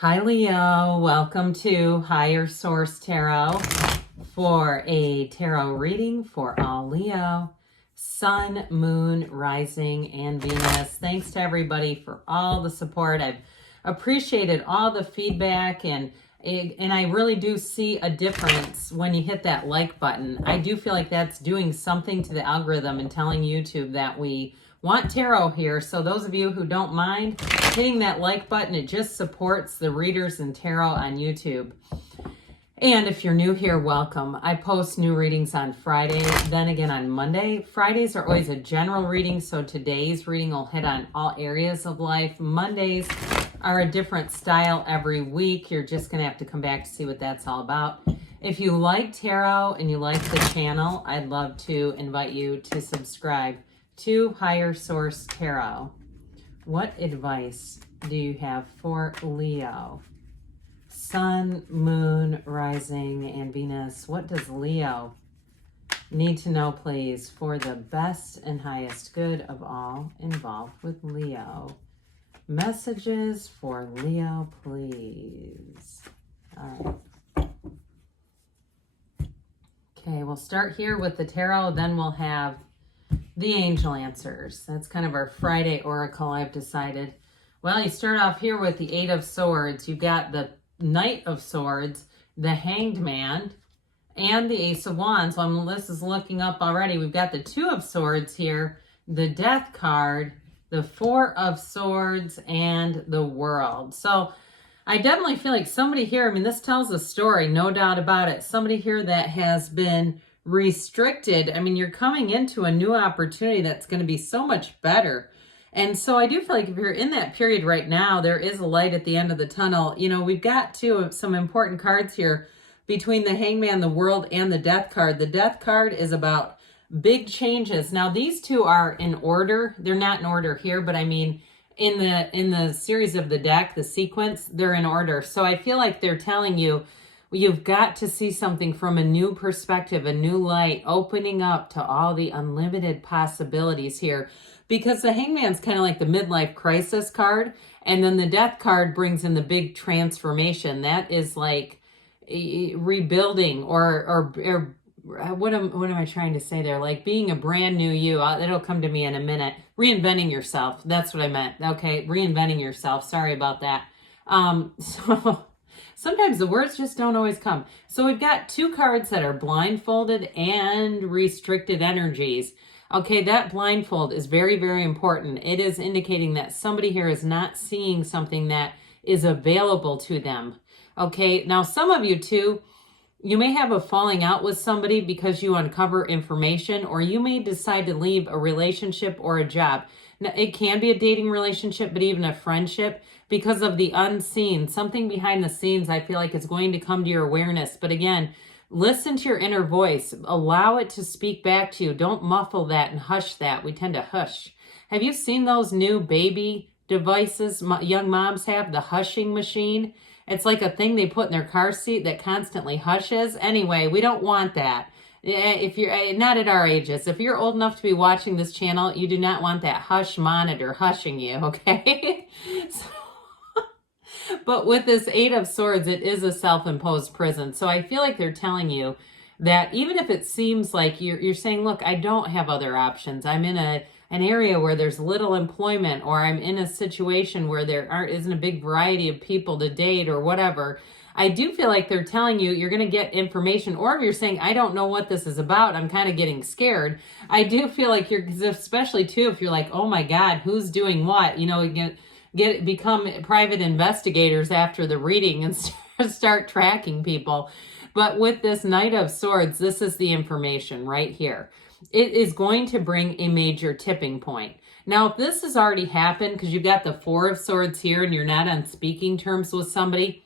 Hi, Leo. Welcome to Higher Source Tarot for a tarot reading for all Leo, Sun, Moon, Rising, and Venus. Thanks to everybody for all the support. I've appreciated all the feedback, and I really do see a difference when you hit that like button. I do feel like that's doing something to the algorithm and telling YouTube that we want tarot here. So those of you who don't mind hitting that like button, it just supports the readers and tarot on YouTube. And if you're new here, welcome. I post new readings on Friday, then again on Monday. Fridays are always a general reading, so today's reading will hit on all areas of life. Mondays are a different style every week. You're just going to have to come back to see what that's all about. If you like tarot and you like the channel, I'd love to invite you to subscribe to Higher Source Tarot. What advice do you have for Leo? Sun, Moon, Rising, and Venus. What does Leo need to know, please, for the best and highest good of all involved with Leo? Messages for Leo, please. All right. Okay, we'll start here with the tarot, then we'll have the angel answers. That's kind of our Friday oracle, I've decided. Well, you start off here with the Eight of Swords. You've got the Knight of Swords, the Hanged Man, and the Ace of Wands. Well, Melissa's looking up already. We've got the Two of Swords here, the Death card, the Four of Swords, and the World. So I definitely feel like somebody here, this tells a story, no doubt about it. Somebody here that has been restricted. You're coming into a new opportunity that's going to be so much better. And so I do feel like if you're in that period right now, there is a light at the end of the tunnel. We've got some important cards here between the Hangman, the World, and the Death card. The Death card is about big changes. Now, these two are in order. They're not in order here, but in the series of the deck, the sequence, they're in order. So I feel like they're telling you, you've got to see something from a new perspective, a new light, opening up to all the unlimited possibilities here. Because the Hangman's kind of like the midlife crisis card, and then the Death card brings in the big transformation. That is like rebuilding or what am I trying to say there? Like being a brand new you. It'll come to me in a minute. Reinventing yourself. That's what I meant. Okay, reinventing yourself. Sorry about that. So sometimes the words just don't always come. So we've got two cards that are blindfolded and restricted energies. Okay, that blindfold is very, very important. It is indicating that somebody here is not seeing something that is available to them. Okay, now some of you too, you may have a falling out with somebody because you uncover information, or you may decide to leave a relationship or a job. Now, it can be a dating relationship, but even a friendship, because of the unseen. Something behind the scenes, I feel like, is going to come to your awareness. But again, listen to your inner voice. Allow it to speak back to you. Don't muffle that and hush that. We tend to hush. Have you seen those new baby devices young moms have? The hushing machine. It's like a thing they put in their car seat that constantly hushes. Anyway, we don't want that. If you're not at our ages, if you're old enough to be watching this channel, you do not want that hush monitor hushing you, okay? But with this Eight of Swords, it is a self-imposed prison. So I feel like they're telling you that even if it seems like you're saying, look, I don't have other options. I'm in an area where there's little employment, or I'm in a situation where there isn't a big variety of people to date or whatever. I do feel like they're telling you you're going to get information, or if you're saying, I don't know what this is about, I'm kind of getting scared. I do feel like especially too, if you're like, oh my God, who's doing what? Become private investigators after the reading and start tracking people. But with this Knight of Swords, this is the information right here. It is going to bring a major tipping point. Now, if this has already happened, because you've got the Four of Swords here and you're not on speaking terms with somebody,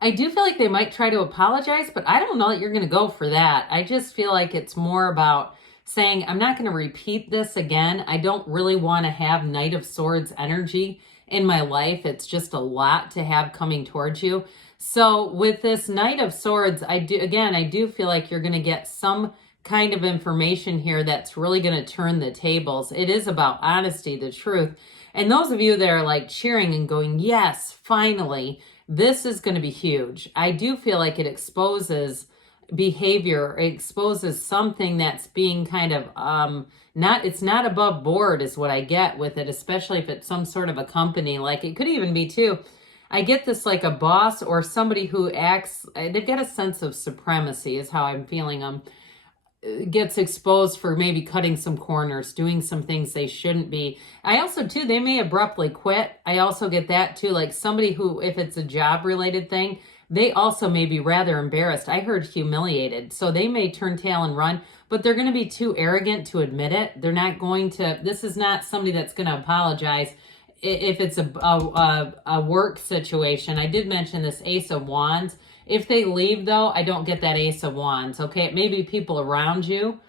I do feel like they might try to apologize, but I don't know that you're going to go for that. I just feel like it's more about saying, I'm not going to repeat this again. I don't really want to have Knight of Swords energy in my life. It's just a lot to have coming towards you. So with this Knight of Swords, I do feel like you're going to get some kind of information here that's really going to turn the tables. It is about honesty, the truth. And those of you that are like cheering and going, yes, finally, this is going to be huge. I do feel like it exposes behavior, it exposes something that's being kind of it's not above board is what I get with it, especially if it's some sort of a company. Like it could even be too, I get this like a boss or somebody who acts, they've got a sense of supremacy is how I'm feeling them, gets exposed for maybe cutting some corners, doing some things they shouldn't be. I also too, they may abruptly quit. I also get that too, like somebody who, if it's a job related thing, they also may be rather embarrassed. I heard humiliated. So they may turn tail and run, but they're going to be too arrogant to admit it. They're not going to, this is not somebody that's going to apologize if it's a work situation. I did mention this Ace of Wands. If they leave though, I don't get that Ace of Wands. Okay, it may be people around you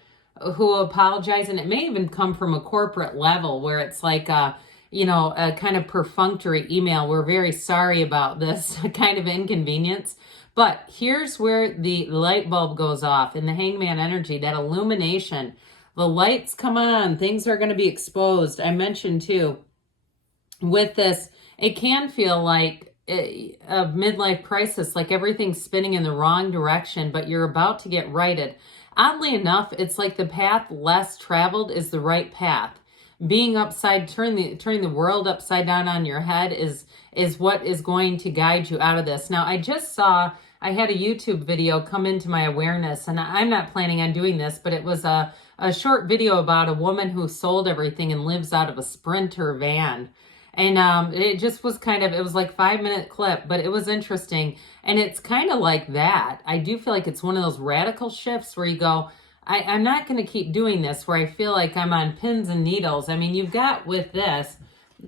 who apologize, and it may even come from a corporate level where it's like a kind of perfunctory email. We're very sorry about this kind of inconvenience. But here's where the light bulb goes off in the Hangman energy, that illumination. The lights come on, things are going to be exposed. I mentioned too, with this, it can feel like a midlife crisis, like everything's spinning in the wrong direction, but you're about to get righted. Oddly enough, it's like the path less traveled is the right path. Being turning the world upside down on your head is what is going to guide you out of this. Now, I had a YouTube video come into my awareness, and I'm not planning on doing this, but it was a short video about a woman who sold everything and lives out of a Sprinter van. And it just was it was like 5-minute clip, but it was interesting. And it's kind of like that. I do feel like it's one of those radical shifts where you go, I'm not going to keep doing this, where I feel like I'm on pins and needles. I mean, you've got with this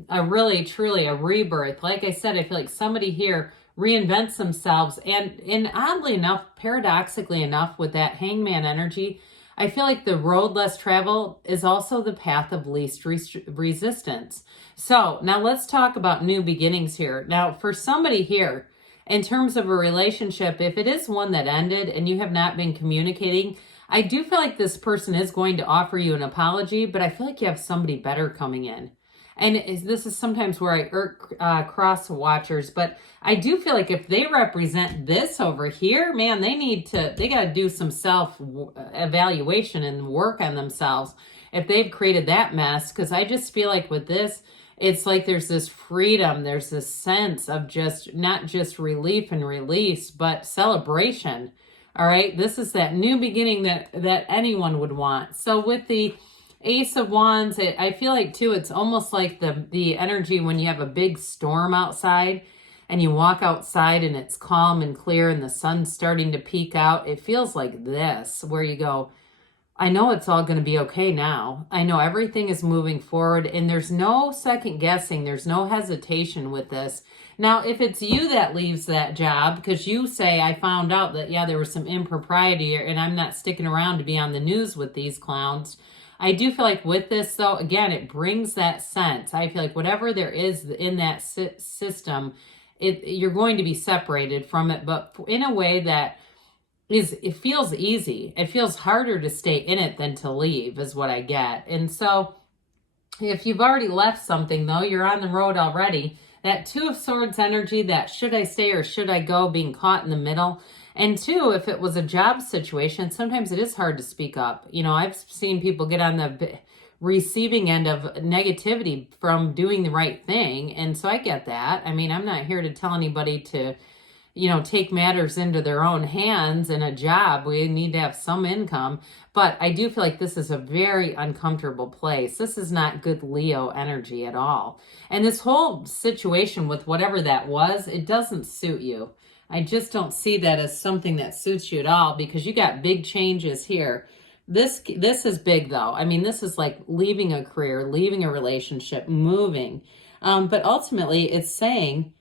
a really, truly a rebirth. Like I said, I feel like somebody here reinvents themselves. And oddly enough, paradoxically enough, with that Hangman energy, I feel like the road less traveled is also the path of least resistance. So now let's talk about new beginnings here. Now, for somebody here, in terms of a relationship, if it is one that ended and you have not been communicating, I do feel like this person is going to offer you an apology, but I feel like you have somebody better coming in. And this is sometimes where I irk cross watchers, but I do feel like if they represent this over here, man, they got to do some self-evaluation and work on themselves if they've created that mess. Because I just feel like with this, it's like there's this freedom, there's this sense of just not just relief and release, but celebration. All right, this is that new beginning that anyone would want. So with the Ace of Wands, I feel like too, it's almost like the energy when you have a big storm outside and you walk outside and it's calm and clear and the sun's starting to peek out. It feels like this, where you go, I know it's all going to be okay now. I know everything is moving forward and there's no second guessing. There's no hesitation with this. Now, if it's you that leaves that job because you say, I found out that, yeah, there was some impropriety and I'm not sticking around to be on the news with these clowns. I do feel like with this, though, again, it brings that sense. I feel like whatever there is in that system, you're going to be separated from it, but in a way that it feels easy. It feels harder to stay in it than to leave is what I get. And so if you've already left something, though, you're on the road already. That Two of Swords energy, that should I stay or should I go, being caught in the middle. And two, if it was a job situation, sometimes it is hard to speak up. You know, I've seen people get on the receiving end of negativity from doing the right thing. And so I get that. I mean, I'm not here to tell anybody to, take matters into their own hands in a job. We need to have some income. But I do feel like this is a very uncomfortable place. This is not good Leo energy at all. And this whole situation with whatever that was, it doesn't suit you. I just don't see that as something that suits you at all, because you got big changes here. This is big, though. I mean, this is like leaving a career, leaving a relationship, moving. But ultimately, it's saying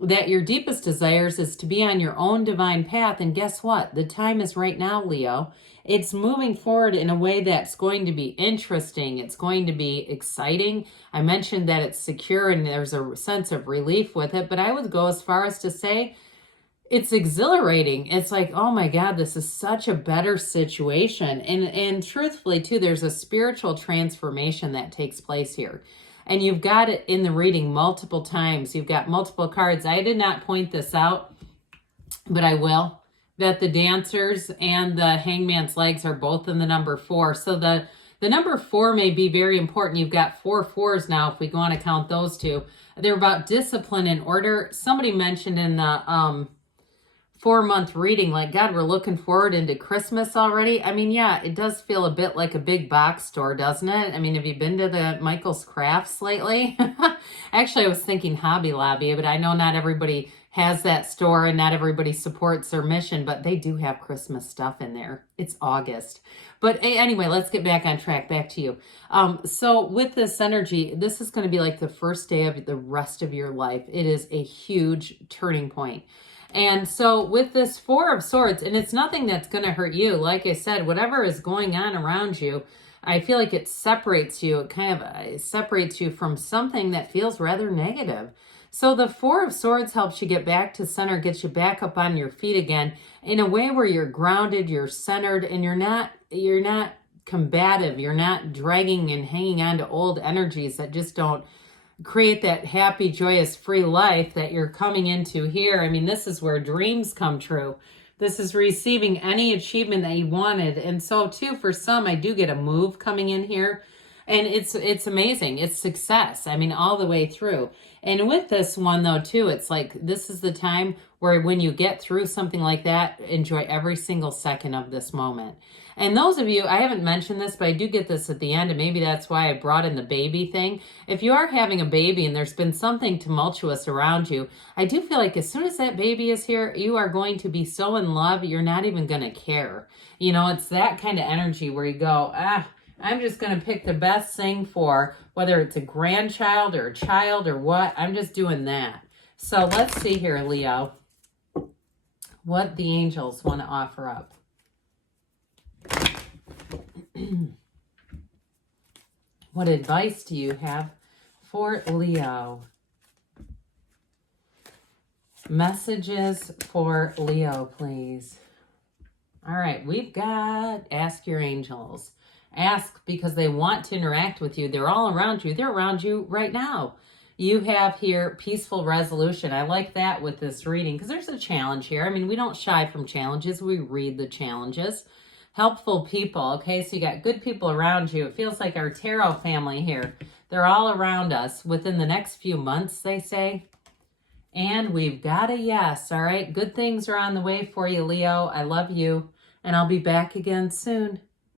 that your deepest desires is to be on your own divine path. And guess what? The time is right now, Leo. It's moving forward in a way that's going to be interesting. It's going to be exciting. I mentioned that it's secure and there's a sense of relief with it, but I would go as far as to say it's exhilarating. It's like, oh my God, this is such a better situation. And truthfully too, there's a spiritual transformation that takes place here. And you've got it in the reading multiple times. You've got multiple cards. I did not point this out, but I will. That the Dancers and the Hangman's legs are both in the number 4. So the number 4 may be very important. You've got 4 4s now, if we want to count those two. They're about discipline and order. Somebody mentioned in the 4-month reading, like, God, we're looking forward into Christmas already. I mean, yeah, it does feel a bit like a big box store, doesn't it? I mean, have you been to the Michael's Crafts lately? Actually, I was thinking Hobby Lobby, but I know not everybody has that store and not everybody supports their mission, but they do have Christmas stuff in there. It's August. But anyway, let's get back on track. Back to you. So with this energy, this is going to be like the first day of the rest of your life. It is a huge turning point. And so with this 4 of Swords, and it's nothing that's going to hurt you. Like I said, whatever is going on around you, I feel like it separates you. It kind of separates you from something that feels rather negative. So the 4 of Swords helps you get back to center, gets you back up on your feet again in a way where you're grounded, you're centered, and you're not combative. You're not dragging and hanging on to old energies that just don't create that happy, joyous, free life that you're coming into here. I mean, this is where dreams come true. This is receiving any achievement that you wanted. And so too, for some, I do get a move coming in here. And it's amazing. It's success. I mean, all the way through. And with this one, though, too, it's like this is the time where when you get through something like that, enjoy every single second of this moment. And those of you, I haven't mentioned this, but I do get this at the end, and maybe that's why I brought in the baby thing. If you are having a baby and there's been something tumultuous around you, I do feel like as soon as that baby is here, you are going to be so in love, you're not even going to care. You know, it's that kind of energy where you go, I'm just going to pick the best thing for whether it's a grandchild or a child or what. I'm just doing that. So let's see here, Leo, what the angels want to offer up. What advice do you have for Leo? Messages for Leo, please. All right, we've got Ask Your Angels. Ask because they want to interact with you. They're all around you. They're around you right now. You have here peaceful resolution. I like that with this reading because there's a challenge here. I mean, we don't shy from challenges. We read the challenges. Helpful people. Okay, so you got good people around you. It feels like our tarot family here. They're all around us within the next few months, they say. And we've got a yes. All right, good things are on the way for you, Leo. I love you, and I'll be back again soon.